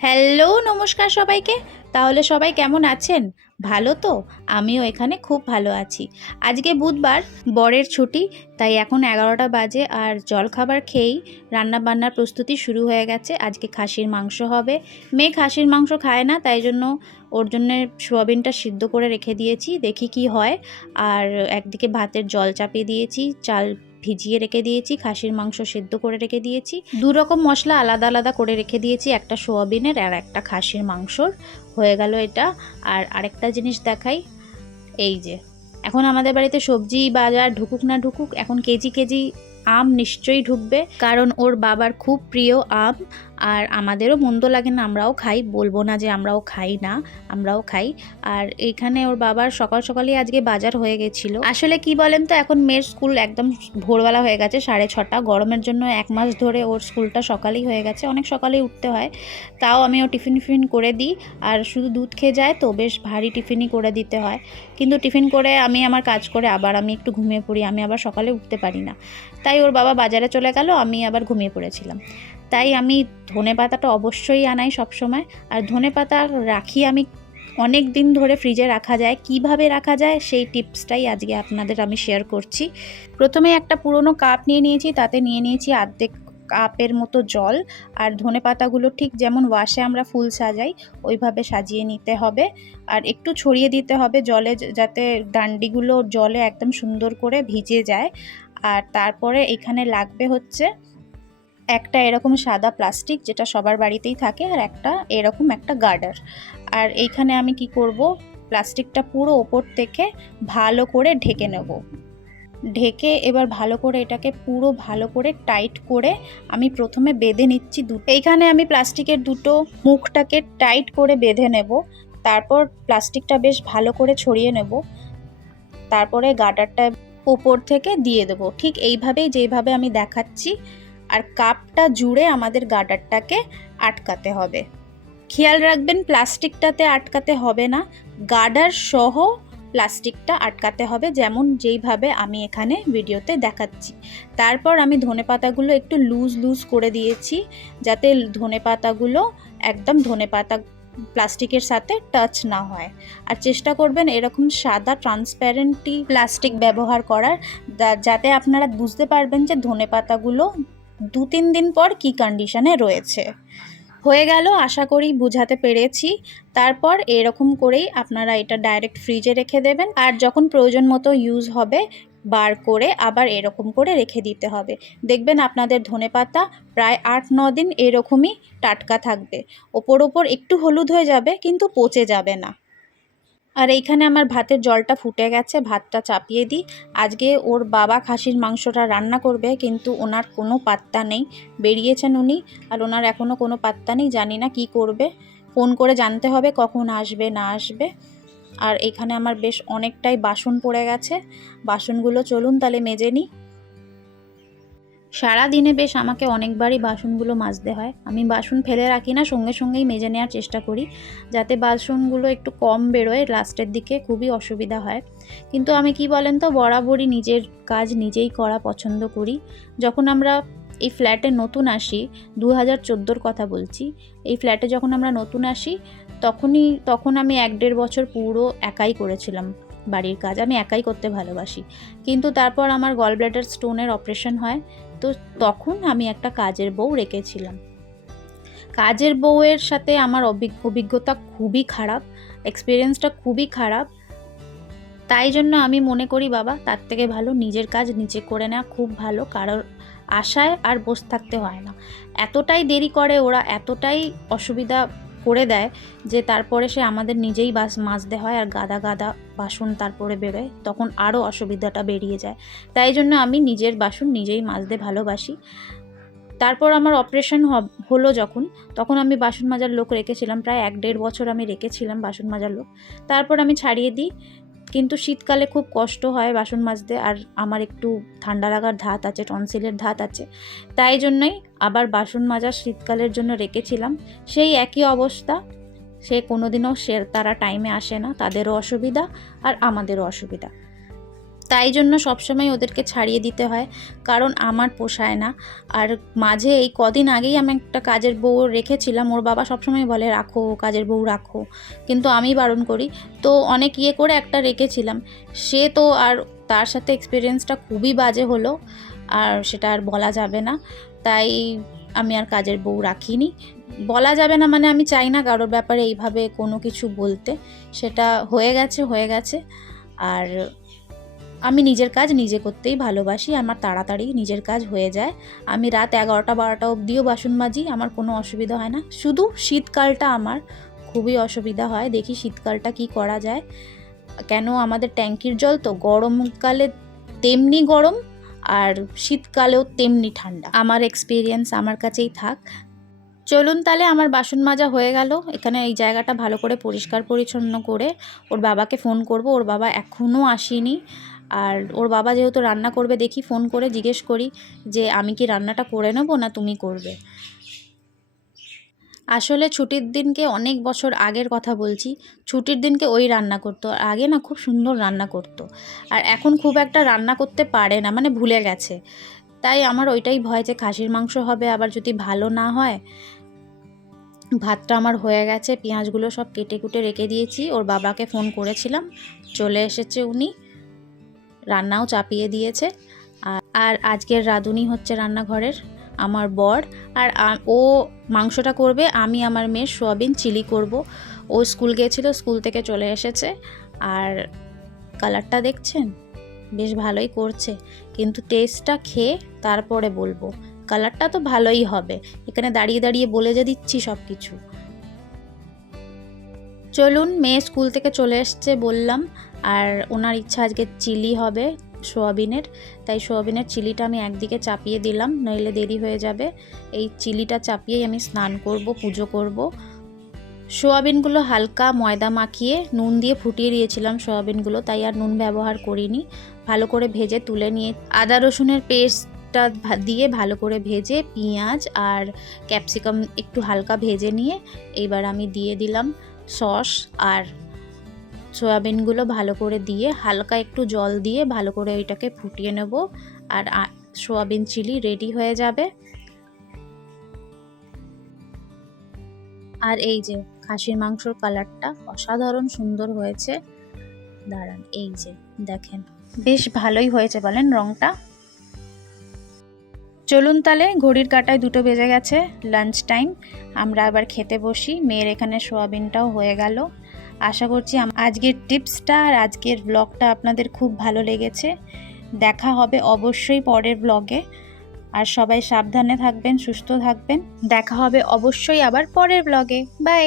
Hello, নমস্কার সবাইকে। তাহলে সবাই কেমন আছেন? ভালো তো? আমিও এখানে খুব ভালো আছি। আজকে বুধবার, বরের ছুটি, তাই এখন 11টা বাজে আর জলখাবার খেয়েই রান্নাবান্নার প্রস্তুতি শুরু হয়ে গেছে। আজকে খাসির মাংস হবে। মেয়ে খাসির মাংস খায় না, তাই জন্য ওর জন্যে সোয়াবিনটা সিদ্ধ করে রেখে দিয়েছি, দেখি কি হয়। আর একদিকে ভাতের জল চাপিয়ে দিয়েছি, চাল ভিজিয়ে রেখে দিয়েছি, খাসির মাংস সেদ্ধ করে রেখে দিয়েছি। দুরকম মশলা আলাদা আলাদা করে রেখে দিয়েছি, একটা সোয়াবিনের আর একটা খাসির মাংসর। হয়ে গেল এটা। আর আরেকটা জিনিস দেখাই, এই যে এখন আমাদের বাড়িতে সবজি বাজার ঢুকুক না ঢুকুক, এখন কেজি কেজি আম নিশ্চয়ই ঢুকবে, কারণ ওর বাবার খুব প্রিয় আম। আর আমাদেরও মন্দ লাগে না, আমরাও খাই, বলবো না যে আমরাও খাই না, আমরাও খাই। আর এইখানে ওর বাবার সকাল সকালই আজকে বাজার হয়ে গেছিলো। আসলে কি বলেন তো, এখন মেয়ের স্কুল একদম ভোরবেলা হয়ে গেছে, 6:30। গরমের জন্য 1 মাস ধরে ওর স্কুলটা সকালেই হয়ে গেছে, অনেক সকালেই উঠতে হয়। তাও আমি ও টিফিন করে দিই, আর শুধু দুধ খেয়ে যায় তো বেশ ভারী টিফিনই করে দিতে হয়। কিন্তু টিফিন করে আমি আমার কাজ করে আবার আমি একটু ঘুমিয়ে পড়ি, আমি আবার সকালে উঠতে পারি না। তাই ওর বাবা বাজারে চলে গেল, আমি আবার ঘুমিয়ে পড়েছিলাম। তাই আমি ধনেপাতাটা অবশ্যই আনাই সব সময়। আর ধনেপাতা রাখি আমি অনেক দিন ধরে, ফ্রিজে রাখা যায়, কিভাবে রাখা যায় সেই টিপসটাই আজকে আপনাদের আমি শেয়ার করছি। প্রথমে একটা পুরনো কাপ নিয়ে নিয়েছি, তাতে নিয়ে নিয়েছি অর্ধেক কাপের মতো জল। আর ধনেপাতাগুলো ঠিক যেমন ওয়াশে আমরা ফুল সাজাই ওইভাবে সাজিয়ে নিতে হবে। আর একটু ছড়িয়ে দিতে হবে জলে, যাতে ডান্ডিগুলো জলে একদম সুন্দর করে ভিজে যায়। আর তারপরে এখানে লাগবে হচ্ছে একটা এরকম সাদা প্লাস্টিক, যেটা সবার বাড়িতেই থাকে, আর একটা এরকম একটা গার্ডার। আর এইখানে আমি কি করব, প্লাস্টিকটা পুরো ওপর থেকে ভালো করে ঢেকে নেব। ঢেকে এবার ভালো করে এটাকে পুরো ভালো করে টাইট করে আমি প্রথমে বেঁধে নিচ্ছি এইখানে আমি প্লাস্টিকের দুটো মুখটাকে টাইট করে বেঁধে নেব। তারপর প্লাস্টিকটা বেশ ভালো করে ছড়িয়ে নেব। তারপরে গার্ডারটা ওপর থেকে দিয়ে দেবো, ঠিক এইভাবেই যেইভাবে আমি দেখাচ্ছি। আর কাপটা জুড়ে আমাদের গার্ডারটাকে আটকাতে হবে। খেয়াল রাখবেন প্লাস্টিকটাতে আটকাতে হবে না, গার্ডার সহ প্লাস্টিকটা আটকাতে হবে, যেমন যেইভাবে আমি এখানে ভিডিওতে দেখাচ্ছি। তারপর আমি ধনেপাতাগুলো একটু লুজ করে দিয়েছি, যাতে ধনেপাতাগুলো একদম ধনেপাতা প্লাস্টিকের সাথে টাচ না হয়। আর চেষ্টা করবেন এরকম সাদা ট্রান্সপ্যারেন্টই প্লাস্টিক ব্যবহার করার, যাতে আপনারা বুঝতে পারবেন যে ধনেপাতাগুলো 2-3 দিন পর কী কন্ডিশনে রয়েছে। হয়ে গেল, আশা করি বুঝাতে পেরেছি। তারপর এরকম করেই আপনারা এটা ডাইরেক্ট ফ্রিজে রেখে দেবেন, আর যখন প্রয়োজন মতো ইউজ হবে বার করে আবার এরকম করে রেখে দিতে হবে। দেখবেন আপনাদের ধনেপাতা প্রায় 8-9 দিন এরকমই টাটকা থাকবে। ওপর একটু হলুদ হয়ে যাবে, কিন্তু পচে যাবে না। আর এইখানে আমার ভাতের জলটা ফুটে গেছে, ভাতটা চাপিয়ে দিই। আজকে ওর বাবা খাসির মাংসটা রান্না করবে, কিন্তু ওনার কোনো পাত্তা নেই, বেরিয়েছেন উনি। আর ওনার এখনও কোনো পাত্তা নেই, জানি না কি করবে। ফোন করে জানতে হবে কখন আসবে না আসবে। আর এখানে আমার বেশ অনেকটাই বাসন পড়ে গেছে, বাসনগুলো চলুন তাহলে মেজে নিই। সারা দিনে বেশ আমাকে অনেকবারই বাসনগুলো মাজতে হয়। আমি বাসন ফেলে রাখি না, সঙ্গে সঙ্গেই মেজে নেওয়ার চেষ্টা করি, যাতে বাসনগুলো একটু কম বেরোয়, লাস্টের দিকে খুবই অসুবিধা হয়। কিন্তু আমি কি বলেন তো, বরাবরই নিজের কাজ নিজেই করা পছন্দ করি। যখন আমরা এই ফ্ল্যাটে নতুন আসি, 2014-র কথা বলছি, এই ফ্ল্যাটে যখন আমরা নতুন আসি তখন আমি 1-1.5 বছর পুরো একাই করেছিলাম বাড়ির কাজ। আমি একাই করতে ভালোবাসি। কিন্তু তারপর আমার গল ব্ল্যাডার স্টোনের অপারেশন হয়, তো তখন আমি একটা কাজের বউ রেখেছিলাম। কাজের বউয়ের সাথে আমার অভিজ্ঞতা খুবই খারাপ, এক্সপিরিয়েন্সটা খুবই খারাপ। তাই জন্য আমি মনে করি বাবা, তার থেকে ভালো নিজের কাজ নিজে করে নেওয়া খুব ভালো। কারোর আশায় আর বসে থাকতে হয় না। এতটাই দেরি করে ওরা, এতটাই অসুবিধা করে দেয় যে তারপরে সে আমাদের নিজেই মাজতে হয়, আর গাদা গাদা বাসন তারপরে বেরোয়, তখন আরও অসুবিধাটা বেরিয়ে যায়। তাই জন্য আমি নিজের বাসন নিজেই মাজতে ভালোবাসি। তারপর আমার অপারেশন হলো যখন, তখন আমি বাসন মাজার লোক রেখেছিলাম, প্রায় 1-1.5 বছর আমি রেখেছিলাম বাসন মাজার লোক। তারপর আমি ছাড়িয়ে দিই। কিন্তু শীতকালে খুব কষ্ট হয় বাসন মাজতে, আর আমার একটু ঠান্ডা লাগার ধাত আছে, টনসিলের ধাত আছে, তাই জন্যই আবার বাসন মাজা শীতকালের জন্য রেখেছিলাম। সেই একই অবস্থা, সে কোনোদিনও তারা টাইমে আসে না, তাদেরও অসুবিধা আর আমাদেরও অসুবিধা। তাই জন্য সবসময় ওদেরকে ছাড়িয়ে দিতে হয়, কারণ আমার পোষায় না। আর মাঝে এই কদিন আগেই আমি একটা কাজের বউ রেখেছিলাম, ওর বাবা সবসময় বলে রাখো কাজের বউ রাখো, কিন্তু আমি বারণ করি। তো অনেক ইয়ে করে একটা রেখেছিলাম, সে তো আর তার সাথে এক্সপিরিয়েন্সটা খুবই বাজে হলো, আর সেটা আর বলা যাবে না। তাই আমি আর কাজের বউ রাখিনি। বলা যাবে না মানে আমি চাই না কারোর ব্যাপারে এইভাবে কোনো কিছু বলতে, সেটা হয়ে গেছে। আর আমি নিজের কাজ নিজে করতেই ভালোবাসি, আমার তাড়াতাড়ি নিজের কাজ হয়ে যায়। আমি রাত 11টা-12টা অবধিও বাসন মাজি, আমার কোনো অসুবিধা হয় না। শুধু শীতকালটা আমার খুবই অসুবিধা হয়, দেখি শীতকালটা কি করা যায়। কেন আমাদের ট্যাঙ্কির জল তো, গরমকালে তেমনি গরম আর শীতকালেও তেমনি ঠান্ডা। আমার এক্সপিরিয়েন্স আমার কাছেই থাক। চলুন তাহলে, আমার বাসন মাজা হয়ে গেল। এখানে এই জায়গাটা ভালো করে পরিষ্কার পরিচ্ছন্ন করে ওর বাবাকে ফোন করব। ওর বাবা এখনও আসেনি, আর ওর বাবা যেহেতু রান্না করবে, দেখি ফোন করে জিজ্ঞেস করি যে আমি কি রান্নাটা করে নেবো না তুমি করবে। আসলে ছুটির দিনকে অনেক বছর আগের কথা বলছি, ছুটির দিনকে ওই রান্না করতো। আগে না খুব সুন্দর রান্না করতো, আর এখন খুব একটা রান্না করতে পারে না, মানে ভুলে গেছে। তাই আমার ওইটাই ভয় যে খাসির মাংস হবে, আবার যদি ভালো না হয়। ভাতটা আমার হয়ে গেছে, পেঁয়াজগুলো সব কেটে কুটে রেখে দিয়েছি। ওর বাবাকে ফোন করেছিলাম, চলে এসেছে উনি, রান্নাও চাপিয়ে দিয়েছে। আর আজকের রাঁধুনি হচ্ছে রান্নাঘরের আমার বর। আর ও মাংসটা করবে, আমি আমার মেয়ের সোয়াবিন চিলি করব। ও স্কুল গিয়েছিল, স্কুল থেকে চলে এসেছে। আর কালারটা দেখছেন, বেশ ভালোই করছে, কিন্তু টেস্টটা খেয়ে তারপরে বলবো। কালারটা তো ভালোই হবে, এখানে দাঁড়িয়ে দাঁড়িয়ে বলে যে দিচ্ছি সব কিছু। চলুন, মেয়ে স্কুল থেকে চলে এসছে বললাম, আর ওনার ইচ্ছা আজকে চিলি হবে সোয়াবিনের, তাই সোয়াবিনের চিলিটা আমি একদিকে চাপিয়ে দিলাম, নইলে দেরি হয়ে যাবে। এই চিলিটা চাপিয়েই আমি স্নান করব, পুজো করব। সোয়াবিনগুলো হালকা ময়দা মাখিয়ে নুন দিয়ে ফুটিয়ে দিয়েছিলাম সোয়াবিনগুলো, তাই আর নুন ব্যবহার করিনি। ভালো করে ভেজে তুলে নিয়ে আদা রসুনের পেস্টটা দিয়ে ভালো করে ভেজে, পেঁয়াজ আর ক্যাপসিকাম একটু হালকা ভেজে নিয়ে এইবার আমি দিয়ে দিলাম সস, আর সয়াবিনগুলো ভালো করে দিয়ে হালকা একটু জল দিয়ে ভালো করে ওইটাকে ফুটিয়ে নেব, আর সোয়াবিন চিলি রেডি হয়ে যাবে। আর এই যে খাসির মাংসর কালারটা অসাধারণ সুন্দর হয়েছে, দাঁড়ান এই যে দেখেন, বেশ ভালোই হয়েছে বলেন রংটা। চলুন তাহলে, ঘড়ির কাঁটায় 2টো বেজে গেছে, লাঞ্চ টাইম, আমরা আবার খেতে বসি। মেয়ের এখানে সোয়াবিনটাও হয়ে গেল। আশা করছি আজকের টিপসটা আর আজকের ব্লগটা আপনাদের খুব ভালো লেগেছে। দেখা হবে অবশ্যই পরের ব্লগে, আর সবাই সাবধানে থাকবেন, সুস্থ থাকবেন। দেখা হবে অবশ্যই আবার পরের ব্লগে। বাই।